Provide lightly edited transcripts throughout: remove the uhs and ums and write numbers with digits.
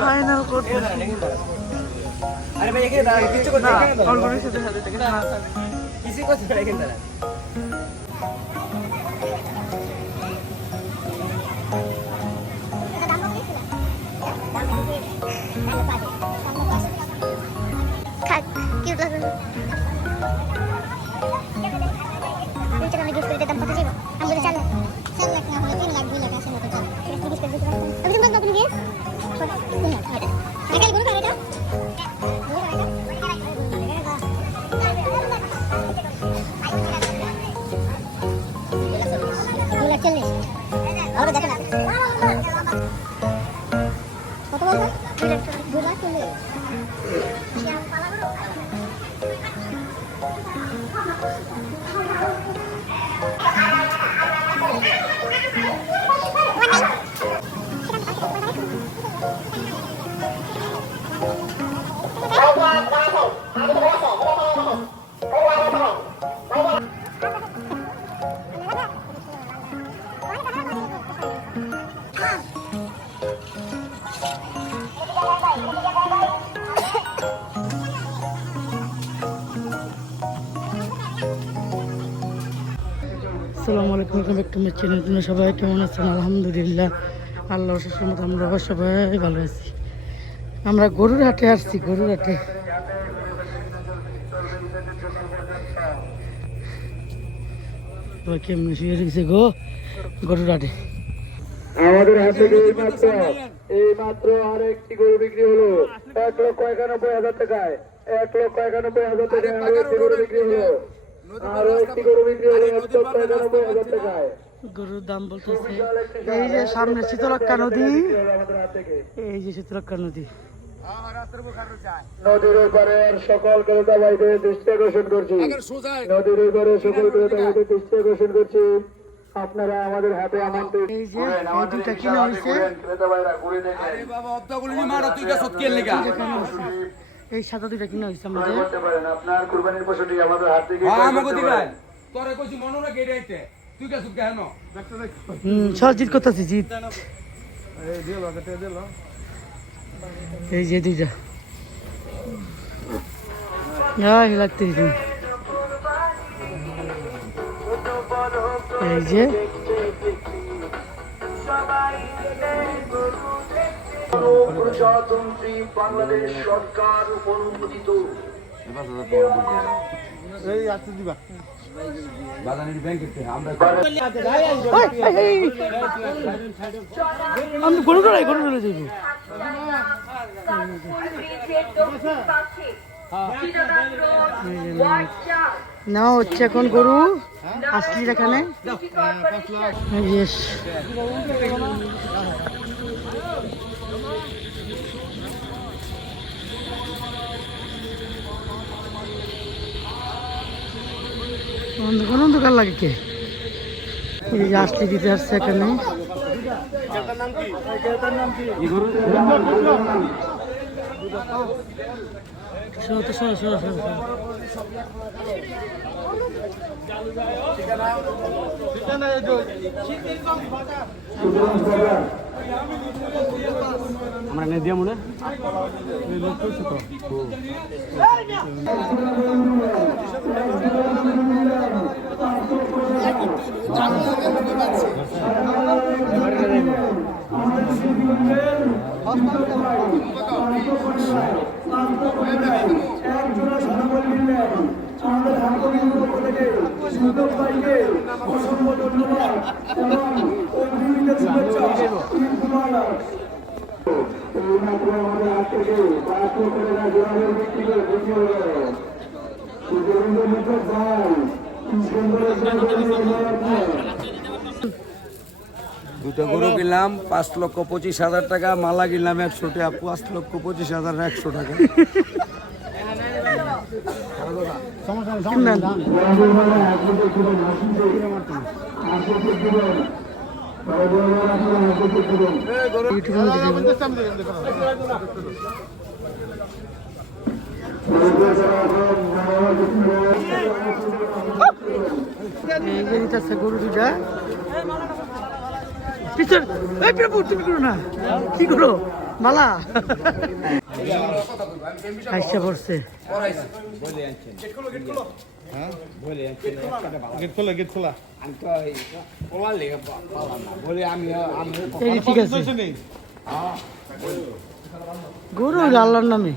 Final করতে আরে ভাই এখানে দাঁড়া কিছু করতে এখানে দাঁড়া কলগরের সাথে সাথে থেকে কিছু করতে না এখানে দাঁড়া খাক কিউট লাগে নিচে আমি গিফট করে দিতাম কত যাবে আমি বলে 4 লাখ না হলে 3 লাখ 2 লাখ আসে মতো চল ঠিক আছে গিফট করে দিতাম আমি তোমাকে কখন গিয়ে আগে গুলো করে দাও কত বলছো 2 লাখ চল্লিশ আসসালামু আলাইকুম, welcome back to my channel. তোমরা সবাই কেমন আছেন? আলহামদুলিল্লাহ, আল্লাহ রহমত আমরা সবাই ভালো আছি। আমরা গরুর হাটে আসছি, গরুর হাটে। কেমন শুয়ে রয়েছে গো গরুর হাটে। আমাদের হাতে এই মাত্র আরেকটি গরু বিক্রি হলো 1,91,000 টাকায়। 1,91,000 টাকায় আরেকটি গরু বিক্রি হলো। আরো একটি গরু বিক্রি হলো 1,91,000 টাকায়। গরুর দাম বলতেছে এই যে সামনে শীতলক্ষ্যা নদী, এই যে শীতলক্ষ্যা নদী। নদীর ওপারে সকল ক্রেতা ভাইদের দৃষ্টি আকর্ষণ করছি। নদীর ওপারে সকল ক্রেতা ভাইদের দৃষ্টি আকর্ষণ করছি। আপনারা আমাদের হাতে আমন্ত্রিত। এই যে এই দুইটা কিনা হয়েছে, এই সাদা দুইটা কিনা হয়েছে আমাদের। আপনার কুরবানির পশুটি আমাদের হাত থেকে সহজিৎ করতেছি জিত। এই যে দুইটা লাগতে এই যে প্রজাতন্ত্রী বাংলাদেশ সরকার অনুমোদিত আমি গরু ডরাই গরু ডরে যাইব। না হচ্ছে এখন গরু আসলি এখানে। অন্ধকার লাগে কে এই যে আসলি দিতে আসছে এখানে। আমরা নে দিয়া মনে আমাদের হাতকড়ির পক্ষ থেকে সুন্দর ভাইকে অসংখ্য ধন্যবাদ এবং অভিনন্দন শুভেচ্ছা। এইমাত্র আমাদের হাত থেকে 5 লক্ষ টাকা জোড়াবের বিক্রি করে বিক্রি হয়ে গেল। সুন্দর মুখের ভাই কি সুন্দর দুটো গরু কিনলাম 5,25,000 টাকা, মালা কিনলাম 100 টাকা, 5,25,100 টাকা। গরু দুটা পিছন তুমি করো না, কি করো বালা আইসা পড়ছে এই ঠিক আছে গরু আল্লাহর নামে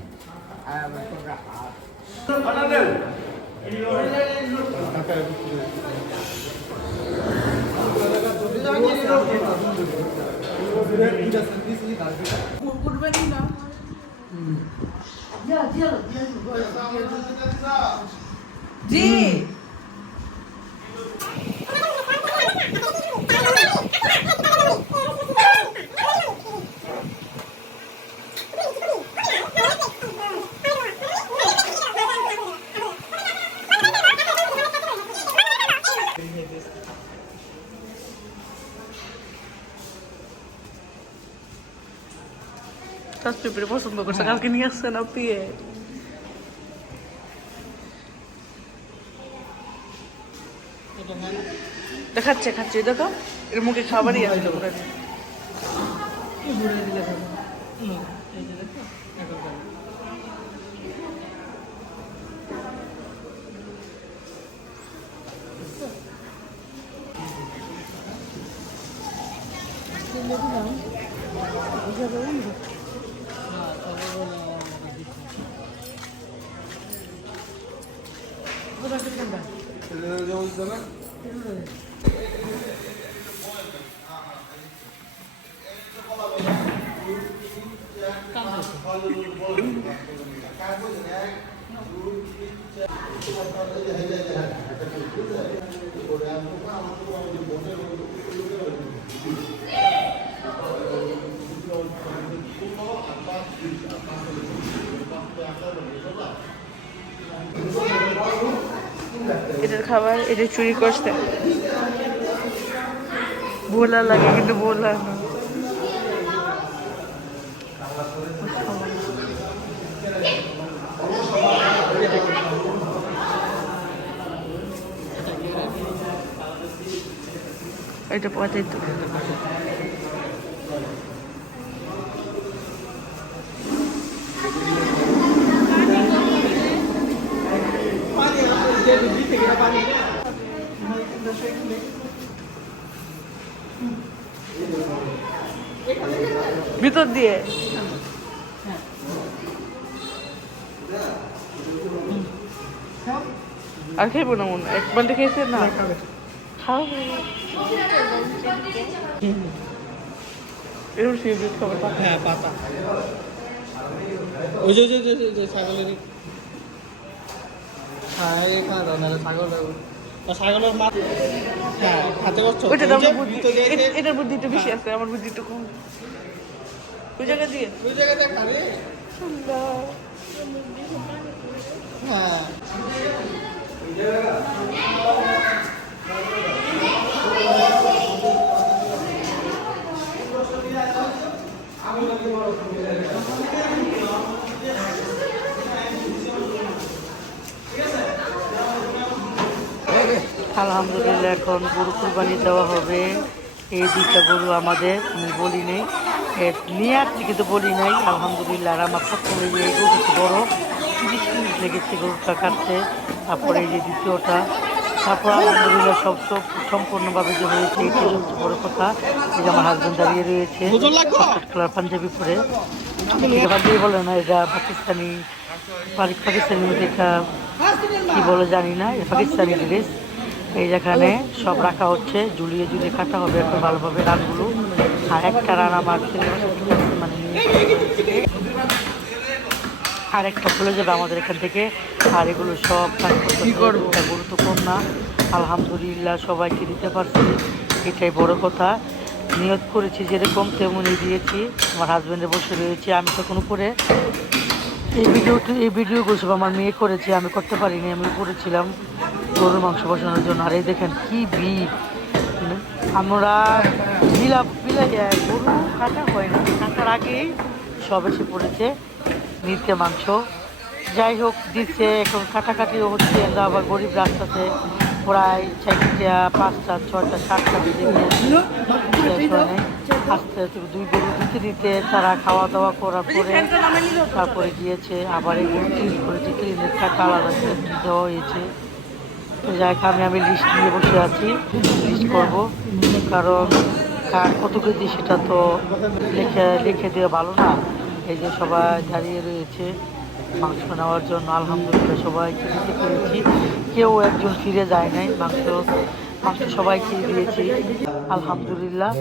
জি তার পেপারে পছন্দ করছে কালকে নিয়ে আসছে না পিয়ে দেখাচ্ছে খাচ্ছে দেখো এর মুখে খাবারই আসলো এটার খাবার এটা চুরি করছে ভোলা লাগে কিন্তু ভোলা না এটা পচাই তো ভিতর দিয়ে আর খাইবো না মনে এক বালতি খেয়েছে না খাও এরকম ফেভারিট খাবার হ্যাঁ পাতা ওই যে ছাগলের ছাগলের মাছ হ্যাঁ হাতে করছো এটার বুদ্ধি একটু বেশি আছে আমার বুদ্ধি একটু কম ওই জায়গা দিয়ে খাবে সুন্দর হ্যাঁ আলহামদুলিল্লাহ এখন গরু কুরবানি দেওয়া হবে এই দুইটা গরু আমাদের আমি বলি নেই নিয়ে আসছি কিন্তু বলি নাই আলহামদুলিল্লাহ আর আমার প্রথমে যে এই গরু বড় 30 মিনিট লেগেছে গরুটা কাটতে তারপরে এই যে দ্বিতীয়টা তারপর আলহামদুলিল্লাহ সব সম্পূর্ণভাবে যে হয়েছে এটাই হচ্ছে বড় কথা এই যে আমার হাজব্যান্ড দাঁড়িয়ে রয়েছে কালার পাঞ্জাবি পরে পাঞ্জাবি বলে না এটা পাকিস্তানি এটা কি বলে জানি না এটা পাকিস্তানি ড্রেস এই যেখানে সব রাখা হচ্ছে ঝুলিয়ে ঝুলিয়ে কাটা হবে এখন ভালোভাবে রানগুলো আর একটা রান আমার মানে আর একটা ভুলে যাবে আমাদের এখান থেকে আর এগুলো সব গুরুত্বপূর্ণ না আলহামদুলিল্লাহ সবাইকে দিতে পারছি এটাই বড় কথা নিয়ত করেছি যেরকম তেমনই দিয়েছি আমার হাজব্যান্ডে বসে রয়েছে আমি তখন উপরে এই ভিডিওগুলো সব আমার মেয়ে করেছে আমি করতে পারিনি আমি করেছিলাম গরুর মাংস বসানোর জন্য আর এই দেখেন কি ভিড় আমরা গরু কাটা হয় না কাটার আগেই সব এসে পড়েছে নিতে মাংস যাই হোক দিচ্ছে এখন কাটাকাটিও হচ্ছে আবার গরিব রাস্তাতে প্রায় 4টা 5টা 6টা 7টা বেজে গিয়েছিল আস্তে আস্তে 2 গরু দিতে দিতে তারা খাওয়া দাওয়া করার পরে তারপরে গিয়েছে আবার এগুলো ক্লিন করেছে, ক্লিনের টাকা আলাদা করে দেওয়া হয়েছে। তো যাই হোক আমি লিস্ট নিয়ে বসে আছি, লিস্ট করব, কারণ কার কত কেজি সেটা তো লিখে দেওয়া ভালো না। এই যে সবাই দাঁড়িয়ে রয়েছে মাংস নেওয়ার জন্য। আলহামদুলিল্লাহ সবাইকে দিতে পেরেছি, কেউ একজন ফিরে যায় নাই। মাংস সবাইকে দিয়েছি আলহামদুলিল্লাহ।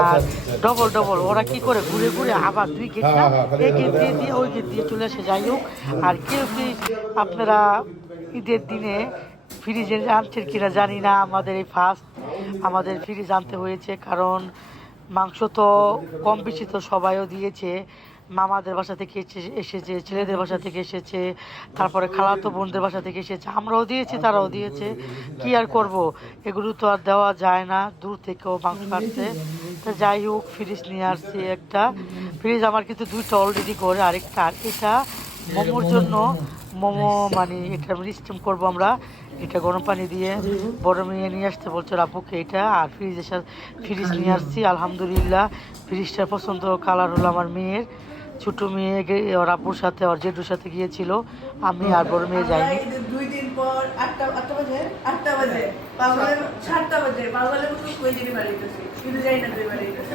আর ডবল ওরা কি করে ঘুরে ঘুরে আবার 2 গেট না, এই গেট দিয়ে ওই গেট দিয়ে চলে আসে। যাই হোক, আর কেউ কি আপনারা ঈদের দিনে ফ্রিজে আনছেন কিনা জানি না, আমাদের এই ফার্স্ট আমাদের ফ্রিজ আনতে হয়েছে, কারণ মাংস তো কম বেশি তো সবাইও দিয়েছে। মামাদের বাসা থেকে এসেছে, ছেলেদের বাসা থেকে এসেছে, তারপরে খালাতো বোনদের বাসা থেকে এসেছে, আমরাও দিয়েছি, তারাও দিয়েছে। কি আর করব, এগুলো তো আর দেওয়া যায় না দূর থেকেও মাংস কাটতে। তা যাই হোক, ফ্রিজ নিয়ে আসছি একটা। ফ্রিজ আমার কিন্তু 2টা অলরেডি করে, আরেকটা আর এটা মোমোর জন্য। মোমো মানে এটা সিস্টেম করবো আমরা, এটা গরম পানি দিয়ে বড় মেয়ে নিয়ে আসতে বলছে আপুকে এটা। আর ফ্রিজ নিয়ে আসছি আলহামদুলিল্লাহ। ফ্রিজটার পছন্দ কালার হলো আমার মেয়ের। ছোটো মেয়ে ওর আপুর সাথে ওর জেঠুর সাথে গিয়েছিল, আমি আর বড় মেয়ে যাইনি। 2 দিন পর 8টা বাজে 7টা বাজে পাগলের মতো কই দিকে বাড়িতেছি, কিন্তু যাই না তুই বাড়িতেছি।